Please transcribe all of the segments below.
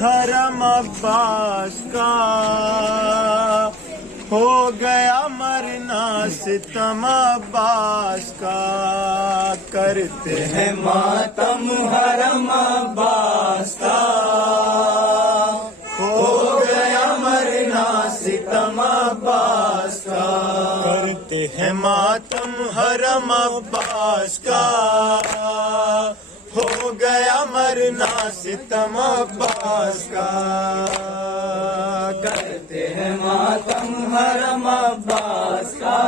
حرم عباس کا، ہو گیا مرنا ستم عباس کا، کرتے ہیں ماتم حرم عباس کا، ہو گیا مرنا ستم عباس کا، کرتے ہیں ماتم حرم عباس کا، ہو گیا مرنا ستم عباس کا، کرتے ہیں ماتم حرم عباس کا،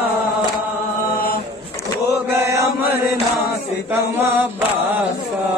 ہو گیا مرنا ستم عباس کا،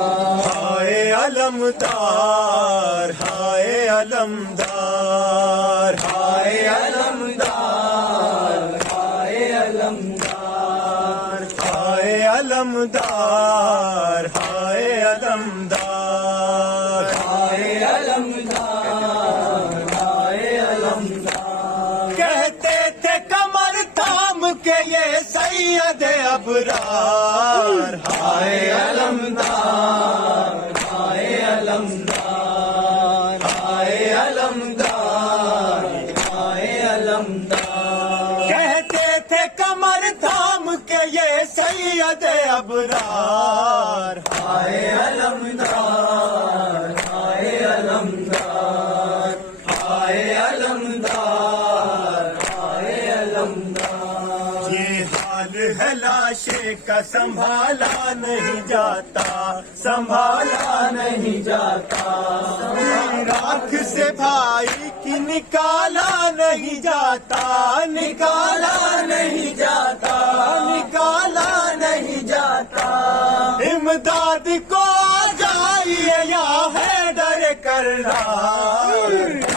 ہائے علمدار ہائے علمدار ہائے علمدار ہائے علمدار ہائے علمدار ہائے علمدار ہائے علمدار ہائے علمدار، کہتے تھے کمر تھام کے یہ سید ابرار، ہائے علمدار ہائے علمدار ہائے علمدار ہائے علمدار، کہتے تھے کمر تھام کے یہ سید ابرار، ہائے علمدار ہائے علمدار ہائے علمدار ہائے علمدار، یہ حال ہے لاشے کا سنبھالا نہیں جاتا، سنبھالا نہیں جاتا، راکھ سے بھائی کی نکالا نہیں جاتا، نکالا نہیں جاتا، نکالا نہیں جاتا، امداد کو جائیے یا ہے ڈر کر رہا،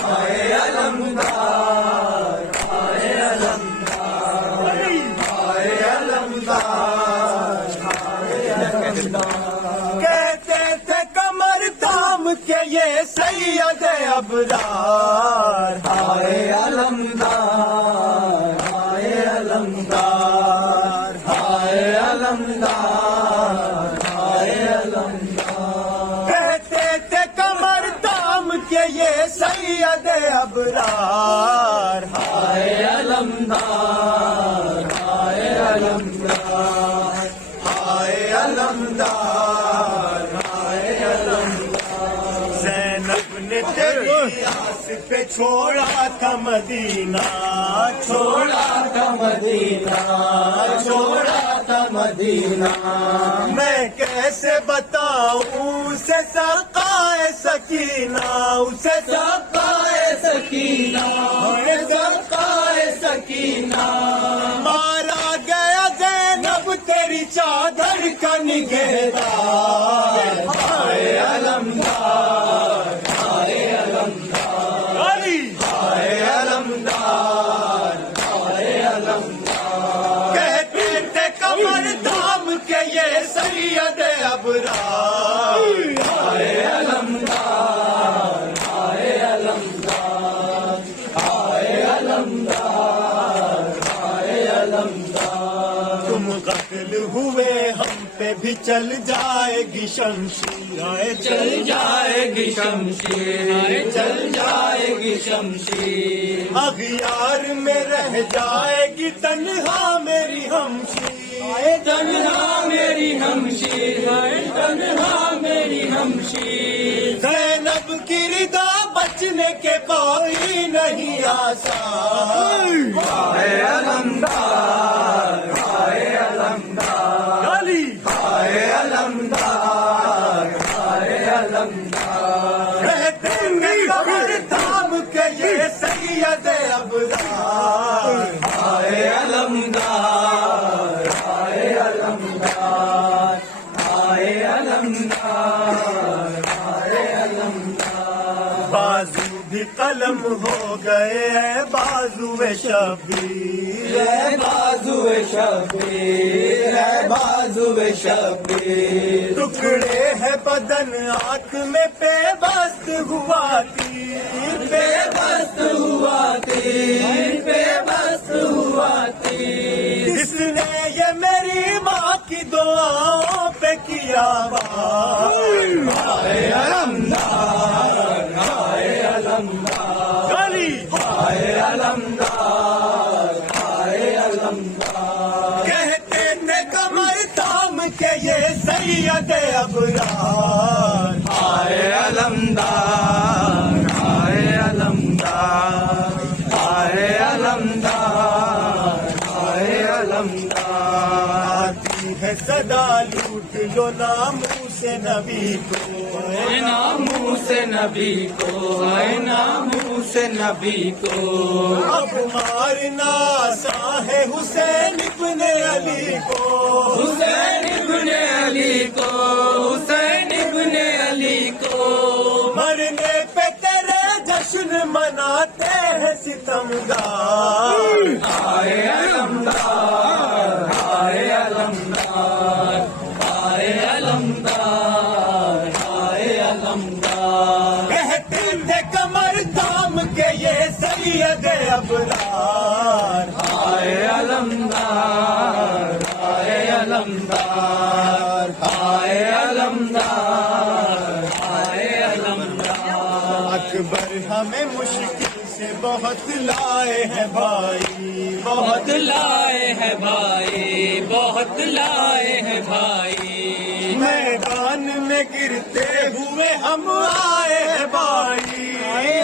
ہائے علمدار ہائے علمدار ہائے علمدار ہائے علمدار، کہتے تھے کمر تھام کے یہ سید ابرار، ہائے علمدار ہائے علمدار ہائے علمدار ہائے علمدار، کہتے تھے کمر تھام کے یہ سید ابرار، ہائے علمدار ہائے علمدار ہائے علمدار ہائے علمدار، زینب نے تیری آس پہ چھوڑا تھا مدینہ، چھوڑا تھا مدینہ، چھوڑا تھا مدینہ، میں کیسے بتاؤں اسے سقائے سکینہ، اسے سقائے سکینہ، سقائے سکینہ، مارا گیا زینب تیری چادر کا نگہدار، ہائے علمدار ہائے علمدار ہائے علمدار ہائے علمدار، کہتے تھے کمر تھام کے یہ سید ابرار، ہائے علمدار ہائے علمدار ہائے علمدار ہائے علمدار، تم قتل ہوئے ہم پہ بھی چل جائے گی شمشیر، چل جائے گی شمشیر، چل جائے گی شمشیر، اغیار میں رہ جائے گی تنہا میری ہمشیر، تنہا میری ہمشیر، تنہا میری ہمشیر، زینب کی رضا بچنے کے کوئی نہیں آسان، ہائے علمدار ہائے علمدار ہائے علمدار ہائے علمدار، کہتے ہیں کمر تھام کے یہ سید ابرار، ہائے علمدار ہائے علمدار ہائے علمدار ہائے علمدار، بازو بھی قلم ہو گئے ہیں بازو شبیر، بازو شبیر بازو شبیر، ٹکڑے ہے بدن آنکھ میں پے بست ہوا تیر، پے بست ہوا تیر، پے بست ہوا تیر، اس نے یہ میری ماں کی دعاؤں پہ کیا وار، ہائے علمدار علمدار گالی ہائے علمدار ہائے علمدار کہتے تھے کمر تھام کے یہ سید ابرار. ہائے علمدار ہائے علمدار ہائے علمدار ہائے علمدار آتی ہے صدا لوٹ لو ناموس نبی کو. اے ناموس نبی کو اے ناموس نبی کو اب مارنا آساں ہے حسین ابن علی کو. حسین ابن علی کو حسین ابن علی کو مرنے پہ تیرے جشن مناتے ہیں ستمگار. ہائے علمدار ہائے علمدار ہائے علمدار ہائے علمدار کہتے تھے کمر تھام کے یہ سید ابرار. ہائے علمدار ہائے علمدار ہائے علمدار ہائے علمدار اکبر ہمیں مشکل سے بہت لائے ہیں بھائی بہت لائے ہیں بھائی بہت لائے ہیں بھائی میدان میں گرتے ہوئے ہم آئے ہیں بھائی.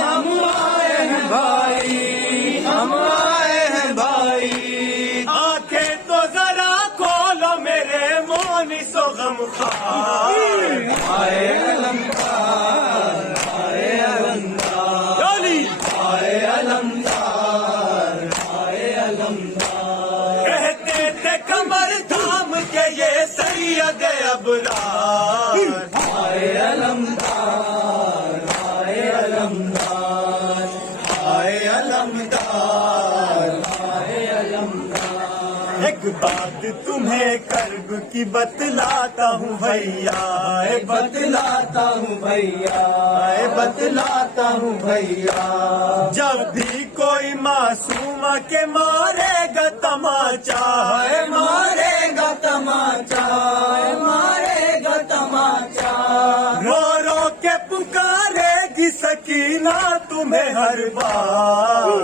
ہم آئے ہیں بھائی ہم آئے ہیں بھائی آنکھیں تو ذرا کھولو میرے مونس و غمخوار. ہائے علمدار ہائے علمدار گالی ہائے علمدار ہائے علمدار کہتے تھے کمر تھام کے یہ سید ابرار. ہائے علمدار ہائے علمدار آئے علمدار. ہائے علمدار ایک بات تمہیں کرب کی بتلاتا ہوں بھیا. بتلاتا ہوں بھیا بتلاتا ہوں بھیا جب بھی کوئی معصوم کے مارے گا تماچا ہے مارے گا تماچا مارے گا تماچا رو رو کے پکارے گی سکینہ تمہیں ہر بار.